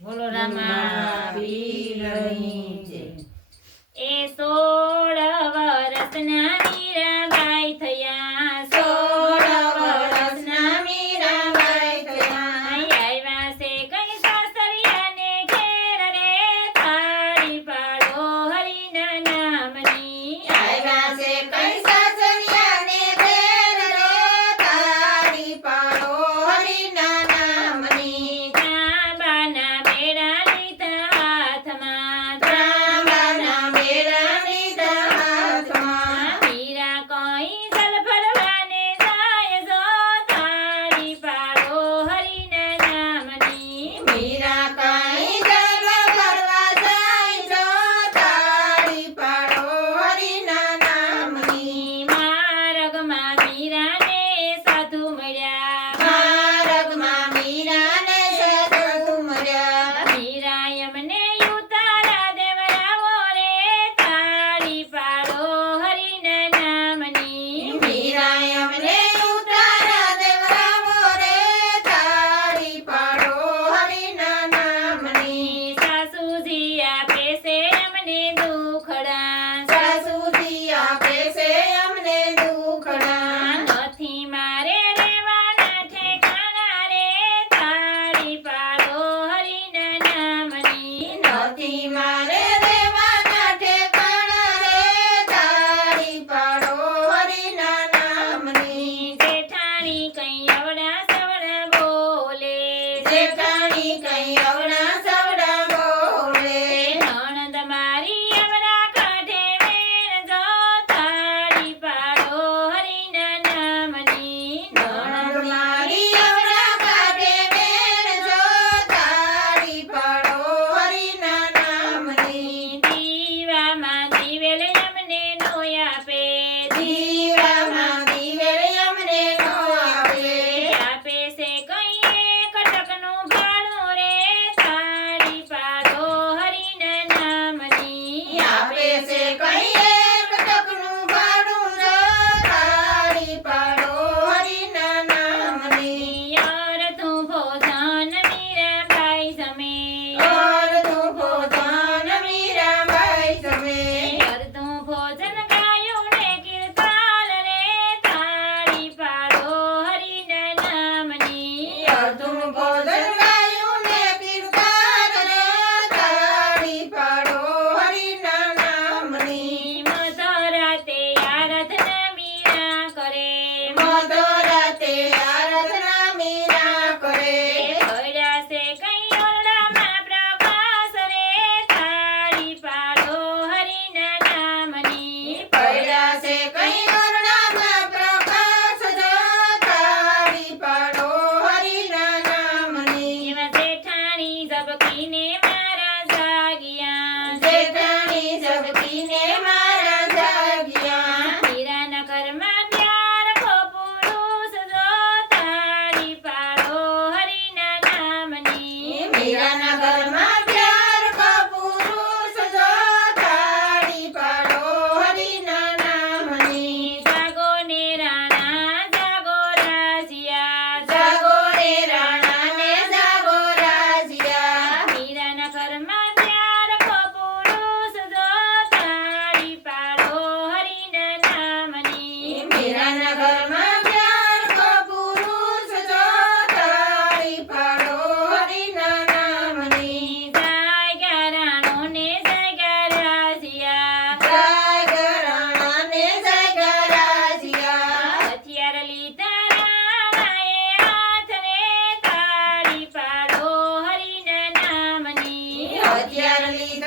બોલો રામા પીરની જય. એ 16 વર્ષના મીરાબાઈ થયા, 16 વર્ષના મીરાબાઈ થયા. આવ્યા છે કઈ સાસરિયાને ઘેર રે, થાળી પાડો હરિના નામની. આવ્યા છે કઈ સાસરિયાને ઘેર રે, થાળી પાડો હરિના નામની. ત્રાંબાના બેડા લીધા હાથમાં, ત્રાંબાના બેડા લીધા હાથમાં. મીરા કોઈ જલ ભરવાને જાય જો, થાળી પાડો હરિના નામની. મીરા કાંઈ જલ ભરવા જાય જો, થાળી પાડો હરિના નામની. માર્ગમાં મીરાને સાધુ મળ્યા, માર્ગમાં મીરાને સાધુ મળ્યા. મીરા એમને ઉતારા દેવરાવો રે, થાળી પાડો હરિના નામની. મીરા અમને ઉતારા દેવરાવો રે, થાળી પાડો હરિના નામની. સાસુજી આપે છે અમને દુખડા, સાસુજી આપે છે અમને દુખડા. નથી મારે રેવાના ઠેકાણા રે, થાળી પાડો હરિના નામની. નથી મારે રહેવાના ઠેકાણા રે, થાળી પાડો હરિના નામની. જેઠાણી કઈ અવડા સવડા બોલે, જેઠાણી કઈ અવળા સવડા બોલે. નણંદ મારી અવડા કાઢે વેણ જો, થાળી પાડો હરિના નામની. નણંદ મારી અવળા કાઢે વેણ જો, થાળી પાડો હરિના નામની. દીવામાં દિવેલ અમને નો આપે, દીવામાં દિવેલ અમને નો આપે. આપે છે કઈ એક ટકનું ભાડું રે, થાળી પાડો હરિના નામની. આપે છે કઈ એક ટકનું ભાડું જો, થાળી પાડો હરિના નામની. અડધું ભોજન મીરાબાઈ જમે, અડધું ભોજન મીરાબાઈ જમે. અડધું ભોજન ગાયું ને કીર્તાલ રે, થાળી પાડો હરિના નામની. અડધું ભોજન ગાયું ને કીર્તન રે, થાળી પાડો હરિના નામની. મધરાતે આરાધના મીરા કરે, મધરાતે આરાધના મીરા કરે. પડ્યા છે કઈ ઓરડામાં પ્રકાશ રે, થાળી પાડો હરિના નામની. પડ્યા છે કઈ ઓરડામાં પ્રકાશ જો, થાળી પાડો હરિના નામની. એમાં જેઠાણી ઝબકીને મારા જાગ્યા, જેઠાણી ઝબકીને મારા જાગ્યા. મીરાના ઘરમાં પ્યાર કો પુરુષ જો, થાળી પાડો હરિના નામની. મીરાના ઘરમાં પ્યાર કો પુરુષ જો, થાળી પાડો હરિના નામની. જાગો ને રાણા જાગો રાજીયા, જાગો રે રાણા ને જાગો રાજીયા. મીરાના ઘરમાં પ્યાર કો પુરુષ જો, થાળી પાડો હરિના નામની. મીરાના ઘરમાં પ્યાર કો પુરુષ જો, થાળી પાડો હરિના નામની. જાગ્યા રાણો ને જાગ્યા રાજીયા, જાગા રાણા ને જાગા રાજીયા. હથિયાર લીધા રાણાએ હાથ રે, થાળી પાડો હરિના નામની. હથિયાર લીધા